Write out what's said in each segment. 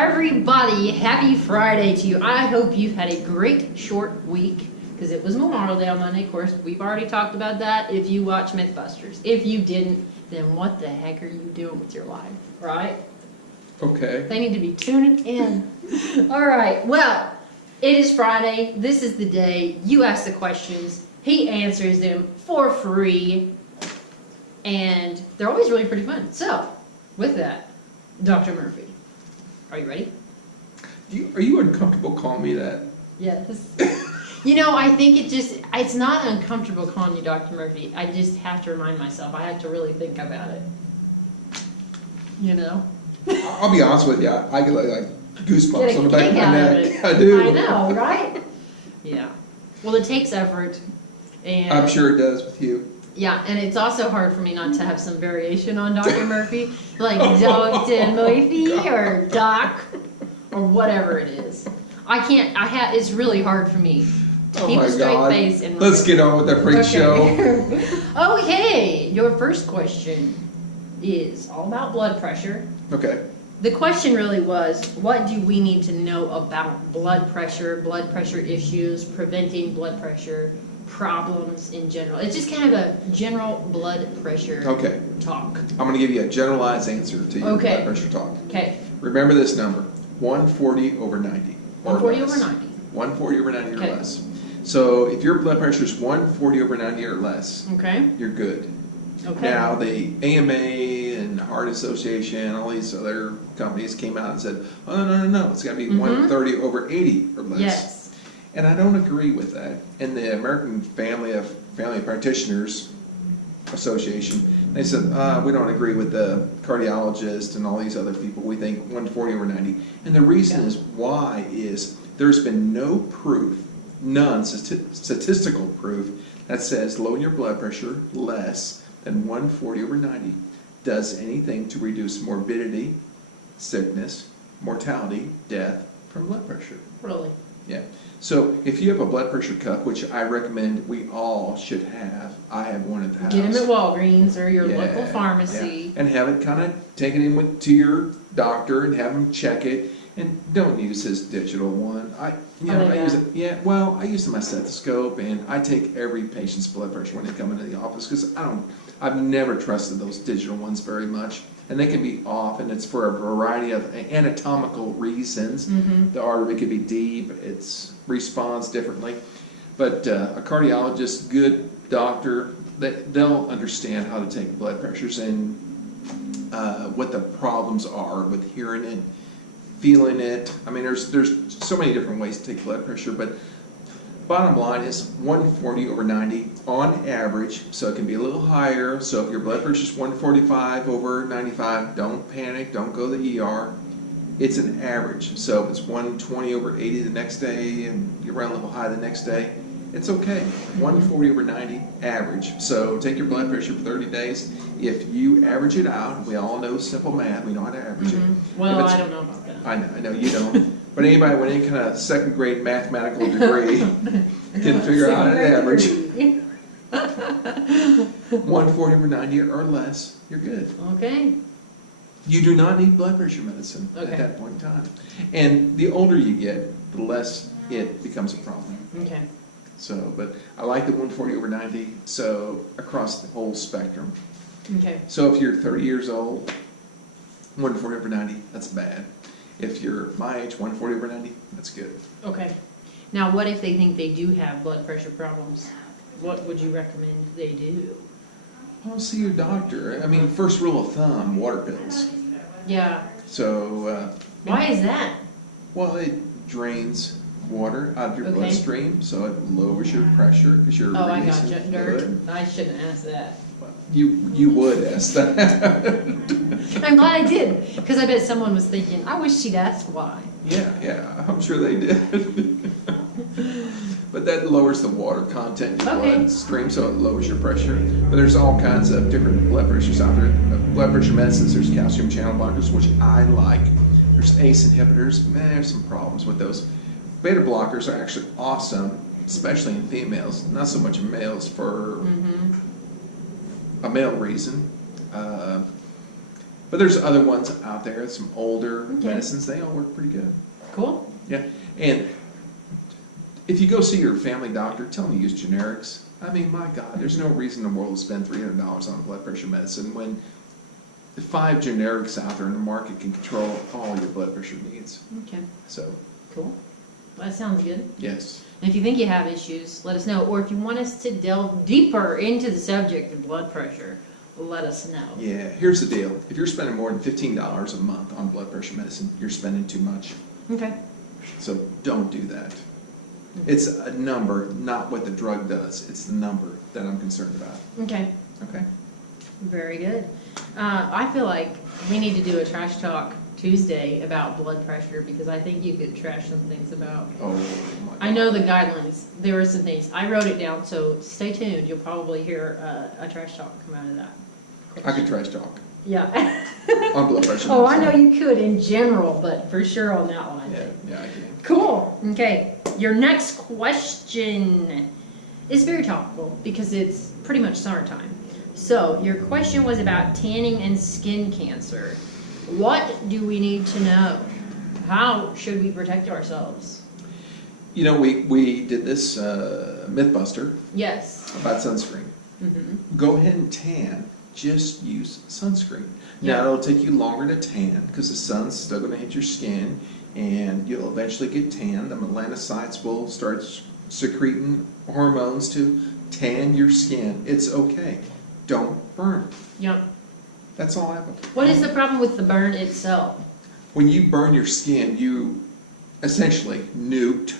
everybody. Happy Friday to you. I hope you've had a great short week because it was Memorial Day on Monday. Of course, we've already talked about that if you watch Mythbusters. If you didn't, then what the heck are you doing with your life, right? Okay. They need to be tuning in. All right. Well, it is Friday. This is the day. You ask the questions. He answers them for free. And they're always really pretty fun. So, with that, Dr. Murphy, are you ready? Are you uncomfortable calling me that? Yes. You know, I think it's not uncomfortable calling you Dr. Murphy. I just have to remind myself. I have to really think about it. You know? I'll be honest with you. I get like goosebumps on the back of my neck. I do. I know, right? Yeah. Well, it takes effort. And I'm sure it does with you. Yeah, and it's also hard for me not to have some variation on Dr. Murphy, like Dr. Murphy or Doc or whatever it is. It's really hard for me. Oh Keep my a straight God. face and let's get on with the freak show. Okay, your first question is all about blood pressure. Okay. The question really was, what do we need to know about blood pressure issues, preventing blood pressure problems in general? It's just kind of a general blood pressure talk. I'm going to give you a generalized answer to your blood pressure talk. Okay. Remember this number, 140 over 90. 140 over 90. 140 over 90 or less. So if your blood pressure is 140 over 90 or less, you're good. Okay. Now the AMA and Heart Association, all these other companies came out and said, oh, no, it's got to be 130 over 80 or less. Yes. And I don't agree with that. And the American Family Practitioners Association, they said, we don't agree with the cardiologist and all these other people. We think 140 over 90. And the reason is why is there's been no proof, none statistical proof that says lowering your blood pressure less than 140 over 90 does anything to reduce morbidity, sickness, mortality, death from blood pressure. Really? Yeah. So if you have a blood pressure cuff, which I recommend we all should have, I have one at the house. Get them at Walgreens or your local pharmacy. Yeah. And have it kind of taken in to your doctor and have him check it. And don't use his digital one. I use it. Yeah, well, I use my stethoscope, and I take every patient's blood pressure when they come into the office because I've never trusted those digital ones very much. And they can be off, and it's for a variety of anatomical reasons. The artery could be deep, it responds differently. But a cardiologist, good doctor, they'll understand how to take blood pressures and what the problems are with hearing it, feeling it. I mean, there's so many different ways to take blood pressure, but bottom line is 140 over 90 on average, so it can be a little higher. So if your blood pressure is 145 over 95, don't panic, don't go to the ER. It's an average. So if it's 120 over 80 the next day and you run a little high the next day, it's okay. 140 over 90, average. So take your blood pressure for 30 days. If you average it out, we all know simple math, we know how to average it. Well, I don't know about that. I know you don't. But anybody with any kind of second grade mathematical degree can figure out an average. 140 over 90 or less, you're good. Okay. You do not need blood pressure medicine at that point in time. And the older you get, the less it becomes a problem. Okay. So, but I like the 140 over 90, so across the whole spectrum. Okay. So if you're 30 years old, 140 over 90, that's bad. If you're my age, 140 over 90, that's good. Okay. Now, what if they think they do have blood pressure problems? What would you recommend they do? Well, see your doctor. I mean, first rule of thumb, water pills. Yeah. So, why is that? Well, it drains water out of your bloodstream, so it lowers your pressure because you're releasing I got you. I shouldn't ask that. Well, you would ask that. I'm glad I did, because I bet someone was thinking, I wish she'd ask why. Yeah, I'm sure they did. But that lowers the water content in your bloodstream, so it lowers your pressure. But there's all kinds of different blood pressures out there. Blood pressure medicines, there's calcium channel blockers, which I like. There's ACE inhibitors. There's some problems with those. Beta blockers are actually awesome, especially in females. Not so much in males for a male reason. But there's other ones out there, some older Okay. medicines, they all work pretty good. Cool. Yeah, and if you go see your family doctor, tell them to use generics. I mean, my God, there's no reason in the world to spend $300 on blood pressure medicine when the 5 generics out there in the market can control all your blood pressure needs. Okay. So, Cool. Well, that sounds good. yes. And if you think you have issues, let us know. Or if you want us to delve deeper into the subject of blood pressure, let us know. Yeah, here's the deal. If you're spending more than $15 a month on blood pressure medicine, you're spending too much. Okay. So don't do that. It's a number, not what the drug does. It's the number that I'm concerned about. Okay. Okay? Very good. I feel like we need to do a trash talk Tuesday about blood pressure because I think you could trash some things about. Oh, my God. I know the guidelines. There were some things. I wrote it down, so stay tuned. You'll probably hear a trash talk come out of that. I could trash talk Yeah. on blood pressure. Oh, I know medicine. you could in general, but for sure on that one, I Yeah, think. yeah, I can. Cool. Okay. Your next question is very topical because it's pretty much summertime. So, your question was about tanning and skin cancer. What do we need to know? How should we protect ourselves? You know, we did this Mythbuster Yes. about sunscreen. Mm-hmm. Go ahead and tan. Just use sunscreen. Yeah. Now, it'll take you longer to tan because the sun's still going to hit your skin and you'll eventually get tanned. The melanocytes will start secreting hormones to tan your skin. It's okay. Don't burn. Yep. That's all I have. What is the problem with the burn itself? When you burn your skin, you essentially nuked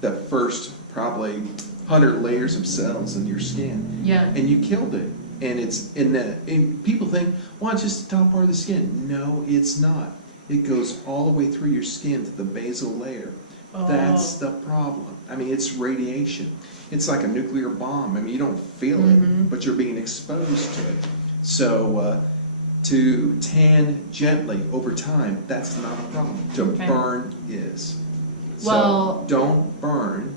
the first probably 100 layers of cells in your skin. Yeah. And you killed it. And it's in that, and people think, well, it's just the top part of the skin. No, it's not. It goes all the way through your skin to the basal layer. Oh. That's the problem. I mean, it's radiation. It's like a nuclear bomb. I mean, you don't feel it, but you're being exposed to it. So, to tan gently over time, that's not a problem. To Okay. burn is. Well- So, don't burn.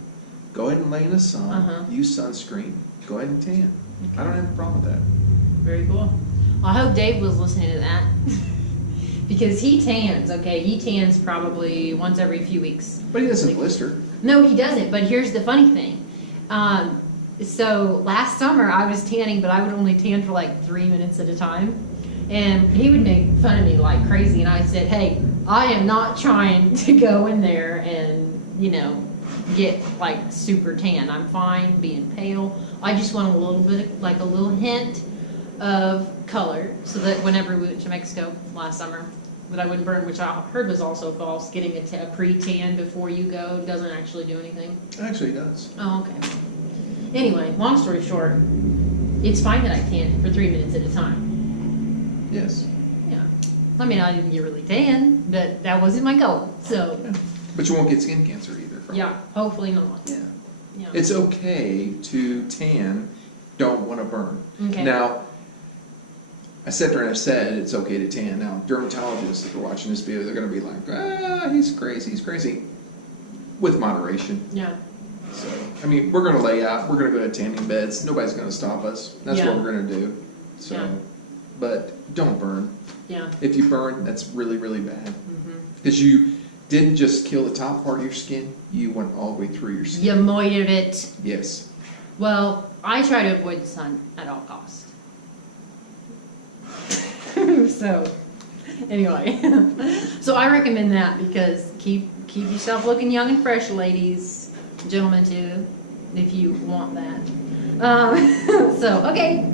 Go ahead and lay in the sun. Uh-huh. Use sunscreen. Go ahead and tan. I don't have a problem with that. Very cool. Well, I hope Dave was listening to that. Because he tans, okay? He tans probably once every few weeks. But he doesn't blister. No, he doesn't. But here's the funny thing. So last summer I was tanning, but I would only tan for like 3 minutes at a time. And he would make fun of me like crazy. And I said, hey, I am not trying to go in there and, you know, get like super tan. I'm fine being pale. I just want a little bit, like a little hint of color so that whenever we went to Mexico last summer, that I wouldn't burn, which I heard was also false. Getting a pre-tan before you go doesn't actually do anything. Actually, he does. Oh, okay. Anyway, long story short, it's fine that I tan for 3 minutes at a time. Yes. Yeah. I mean, I didn't get really tan, but that wasn't my goal. So, Yeah. But you won't get skin cancer either. from it. yeah, hopefully not. Yeah. Yeah. It's okay to tan, don't want to burn. Okay. Now, I sat there and I said it's okay to tan. Now, dermatologists, if they're watching this video, they're going to be like, he's crazy, he's crazy. With moderation. Yeah. So, I mean, we're going to lay out, we're going to go to tanning beds. Nobody's going to stop us. That's Yeah. what we're going to do. So, Yeah. but don't burn. Yeah. If you burn, that's really, really bad. Mm-hmm. Because you didn't just kill the top part of your skin, you went all the way through your skin. You moited it. Yes. Well, I try to avoid the sun at all costs. So, anyway. So I recommend that because keep yourself looking young and fresh, ladies, gentlemen too, if you want that. So, okay.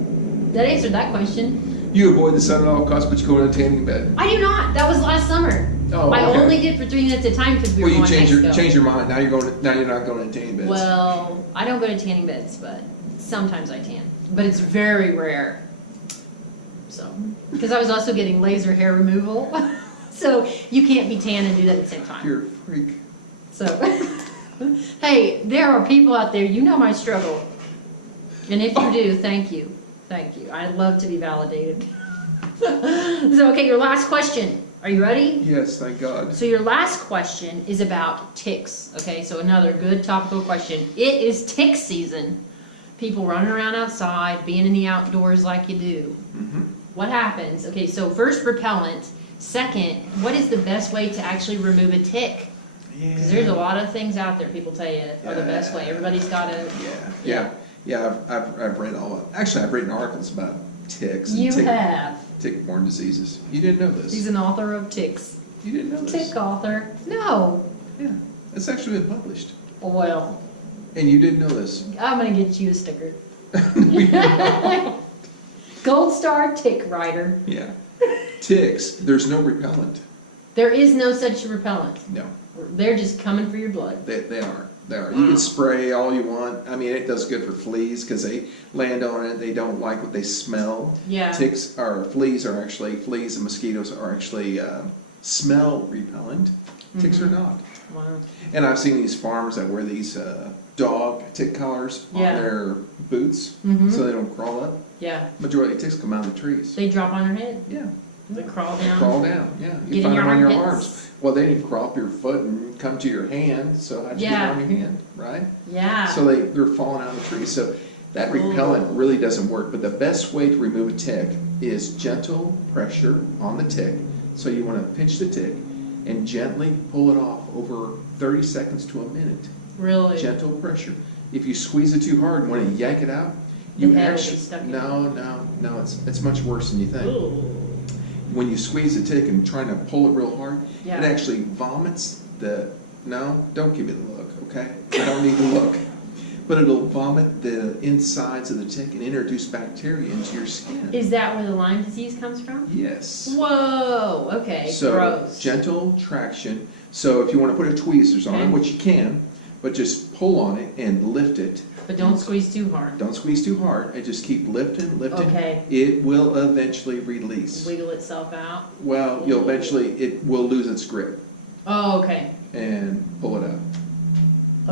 That answered that question. You avoid the sun at all costs, but you go in a tanning bed. I do not. That was last summer. Oh, I okay. only did for 3 minutes at a time because we were Well, you going to Mexico. change your mind. Now you're not going to tanning beds. Well, I don't go to tanning beds, but sometimes I tan. But it's very rare. So, because I was also getting laser hair removal. So you can't be tan and do that at the same time. You're a freak. So, hey, there are people out there, you know my struggle. And if you do, thank you. Thank you. I'd love to be validated. So, okay, your last question. Are you ready? Yes, thank God. So your last question is about ticks. Okay, so another good topical question. It is tick season. People running around outside, being in the outdoors like you do. Mm-hmm. what happens? Okay, so first, repellent. Second, what is the best way to actually remove a tick? Because there's a lot of things out there people tell you are the best way. Everybody's got to. Yeah. I've read I've written articles about ticks and You have. tick-borne diseases. You didn't know this. He's an author of ticks. You didn't know this. Tick author. No. Yeah, it's actually been published. Well, And you didn't know this. I'm going to get you a sticker. Gold star tick writer. Yeah. Ticks, there's no repellent. There is no such repellent. No, They're just coming for your blood. they are. They are. You can spray all you want. I mean, it does good for fleas because they land on it. They don't like what they smell. Yeah. Fleas and mosquitoes are actually smell repellent. Ticks are not. Wow. And I've seen these farmers that wear these dog tick collars on their boots so they don't crawl up. Yeah. Majority of ticks come out of the trees. They drop on your head. Yeah. They crawl down. Crawl down, yeah. You Get find in them your on your armpits. arms. Well, they need to crawl up your foot and come to your hand, so how'd you get it on your hand, right? Yeah. So they're falling out of the tree. So that repellent really doesn't work, but the best way to remove a tick is gentle pressure on the tick. So you want to pinch the tick and gently pull it off over 30 seconds to a minute. Really? Gentle pressure. If you squeeze it too hard and want to yank it out, The you head will be actually stuck in no, it's much worse than you think. Ooh. When you squeeze the tick and trying to pull it real hard, Yeah. it actually vomits don't give me the look, okay? I don't need the look. But it'll vomit the insides of the tick and introduce bacteria into your skin. Is that where the Lyme disease comes from? Yes. Whoa. Okay. So Gross. gentle traction. So if you want to put a tweezers on it, which you can, but just pull on it and lift it. But don't squeeze too hard. Don't squeeze too hard, and just keep lifting. Okay. It will eventually release. Wiggle itself out. Well, it will lose its grip Oh, okay. and pull it out.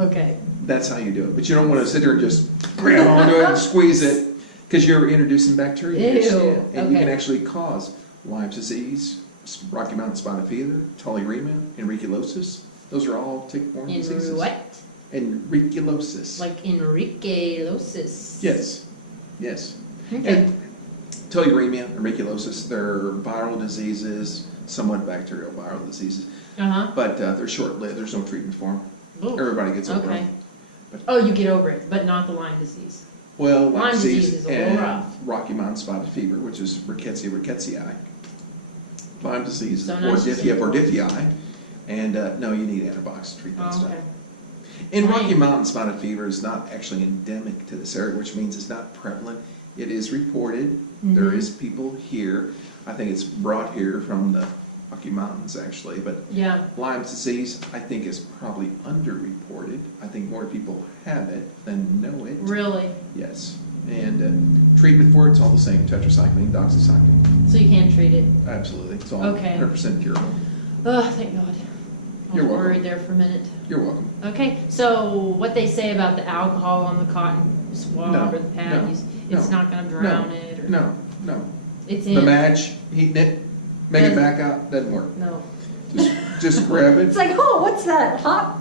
Okay. That's how you do it. But you don't want to sit there and just grab onto it and squeeze it, because you're introducing bacteria to your Ew. skin. And you can Okay. actually cause Lyme disease, Rocky Mountain spotted fever, tularemia, enriculosis. Those are all tick-borne diseases. In what? Enriculosis. Like enriculosis. Yes. Okay. And tularemia, enriculosis, they're viral diseases, somewhat bacterial viral diseases, but they're short-lived. There's no treatment for them. Ooh. Everybody gets over Okay. them. Oh, you get over it, but not the Lyme disease. Well, Lyme disease is a little and rough. Rocky Mountain spotted fever, which is Rickettsia rickettsii. Lyme disease is So not Bordephia just- bordephii, and no, you need antibiotics to treat that Oh, stuff. okay. And Right. Rocky Mountain spotted fever is not actually endemic to this area, which means it's not prevalent. It is reported. There is people here. I think it's brought here from the Rocky Mountains, actually. But Yeah. Lyme disease, I think, is probably underreported. I think more people have it than know it. Really? Yes. And treatment for it's all the same: tetracycline, doxycycline. So you can't treat it? Absolutely. It's all Okay. 100% curable. Oh, thank God. I You're was welcome. worried there for a minute. You're welcome. Okay, so what they say about the alcohol on the cotton swab No, or the pad, it's no, not going to drown it? Or No. It's in. The match, heating it, make it back out, doesn't work. No. Just grab it. It's like, oh, what's that? Hot?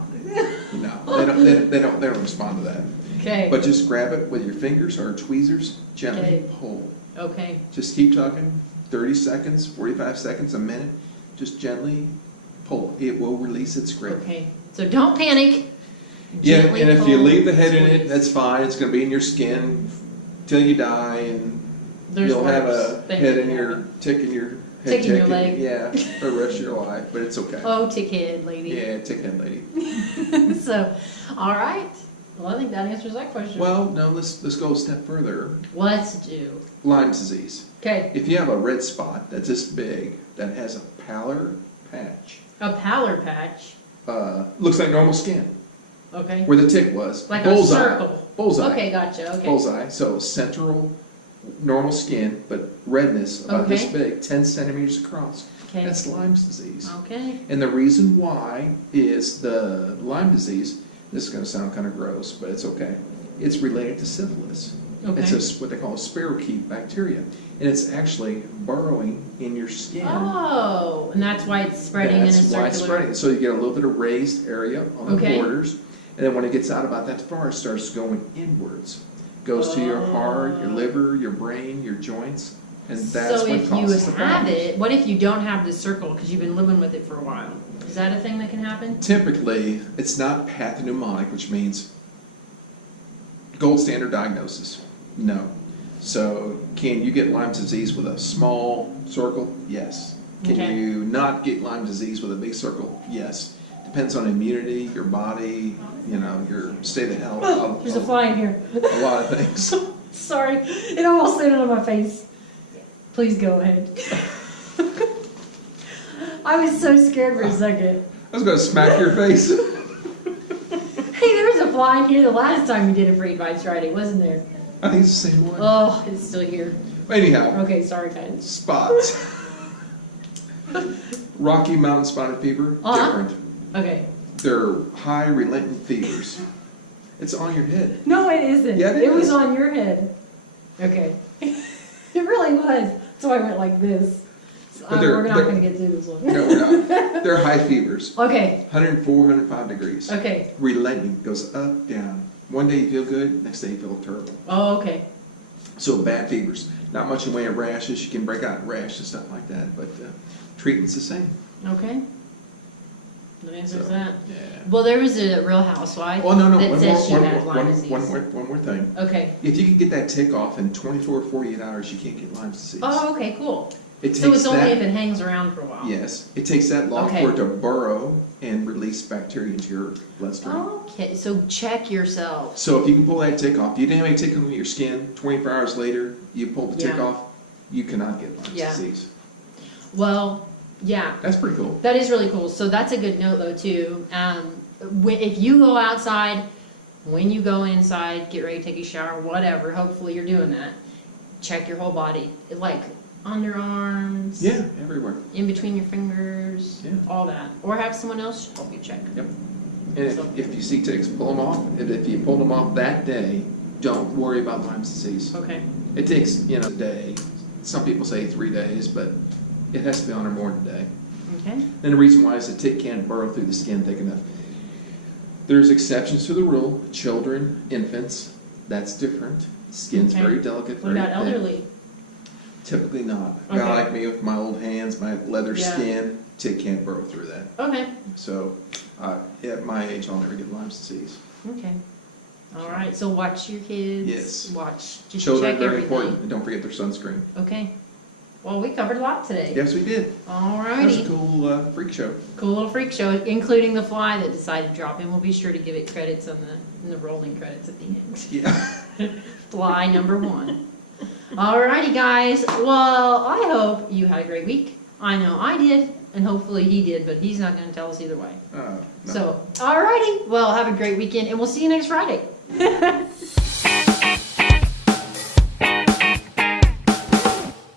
No, they don't respond to that. Okay. But just grab it with your fingers or tweezers, gently Okay. pull. Okay. Just keep tugging, 30 seconds, 45 seconds, a minute. Just gently pull. It will release its grip. Okay. So don't panic. Yeah, Gently and if you pull, leave the head in it, squeeze. that's fine. It's going to be in your skin till you die, and There's you'll have worse a things head that in your happen. tick in your head Tick in your tick, leg. Yeah, for the rest of your life, but it's okay. Oh, tickhead lady. Yeah, tick head lady. So, all right. Well, I think that answers that question. Well, no, let's go a step further. Let's do. Lyme disease. Okay. If you have a red spot that's this big that has a pallor patch, A pallor patch. looks like normal skin Okay. where the tick was. Like bullseye. a circle. Bullseye. Okay, gotcha. Okay. Bullseye. So central, normal skin, but redness about this Okay. big, 10 centimeters across. Okay. That's Lyme's disease. Okay. And the reason why is the Lyme disease, this is going to sound kind of gross, but it's okay. It's related to syphilis. Okay. It's what they call a spirochete bacteria. And it's actually burrowing in your skin. Oh, and that's why it's spreading in a That's why it's circular. spreading. So you get a little bit of raised area on the Okay. borders. And then when it gets out about that far, it starts going inwards. Goes to your heart, your liver, your brain, your joints, And that's So what if causes you the have problems. it, what if you don't have the circle because you've been living with it for a while? Is that a thing that can happen? Typically, it's not pathognomonic, which means gold standard diagnosis. No. So, can you get Lyme disease with a small circle? Yes. Can Okay. you not get Lyme disease with a big circle? Yes. Depends on immunity, your body, your state of health. Oh, there's a fly in here. A lot of things. Sorry, it almost landed on my face. Please go ahead. I was so scared for a second. I was going to smack your face. Hey, there was a fly in here the last time you did a Free Advice Friday, wasn't there? I think it's the same one. Oh, it's still here. Anyhow, Okay, sorry guys. spots. Rocky Mountain spotted fever, different. Okay. They're high relenting fevers. It's on your head. No, it isn't. Yeah, it it was is. on your head. Okay. It really was. So I went like this. But We're not going to get to this one. No, we're not. They're high fevers. Okay. 104, 105 degrees. Okay. Relenting, goes up, down. One day you feel good, next day you feel terrible. Oh, okay. So bad fevers. Not much in the way of rashes. You can break out in rash and stuff like that, but treatment's the same. Okay. The answer's that. Yeah. Well, there was a Real Housewife Oh, no. that said she had Lyme disease. One more thing. Okay. If you can get that tick off in 24 48 hours, you can't get Lyme disease. Oh, okay, cool. It So takes it's only that, if it hangs around for a while. yes, it takes that long Okay. for it to burrow and release bacteria into your bloodstream. Okay, so check yourself. So if you can pull that tick off, you didn't have any tick on your skin, 24 hours later, you pull the tick Yeah. off, you cannot get Lyme Yeah. disease. Well, yeah, That's pretty cool. that is really cool. So that's a good note though too. If you go outside, when you go inside, get ready to take a shower, whatever, hopefully you're doing that. Check your whole body, like underarms, Yeah, everywhere. in between your fingers, Yeah. all that. Or have someone else help you check. Yep. And if you see ticks, pull them off. And if you pull them off that day, don't worry about Lyme disease. Okay. It takes, a day. Some people say 3 days, but it has to be on or more than a day. Okay. And the reason why is the tick can't burrow through the skin thick enough. There's exceptions to the rule. Children, infants, that's different. Skin's Okay. very delicate, What very about thin. elderly? Typically not. A Okay. guy like me with my old hands, my leather Yeah. skin, tick can't burrow through that. Okay. So at my age, I'll never get Lyme disease. Okay. All right. So watch your kids. Yes. Watch. Just Children check are very everything. important, and don't forget their sunscreen. Okay. Well, we covered a lot today. Yes, we did. All That was a righty. cool freak show. Cool little freak show, including the fly that decided to drop in. We'll be sure to give it credits in the rolling credits at the end. Yeah. Fly number 1. Alrighty, guys. Well, I hope you had a great week. I know I did, and hopefully he did, but he's not going to tell us either way. No. So, alrighty. Well, have a great weekend, and we'll see you next Friday.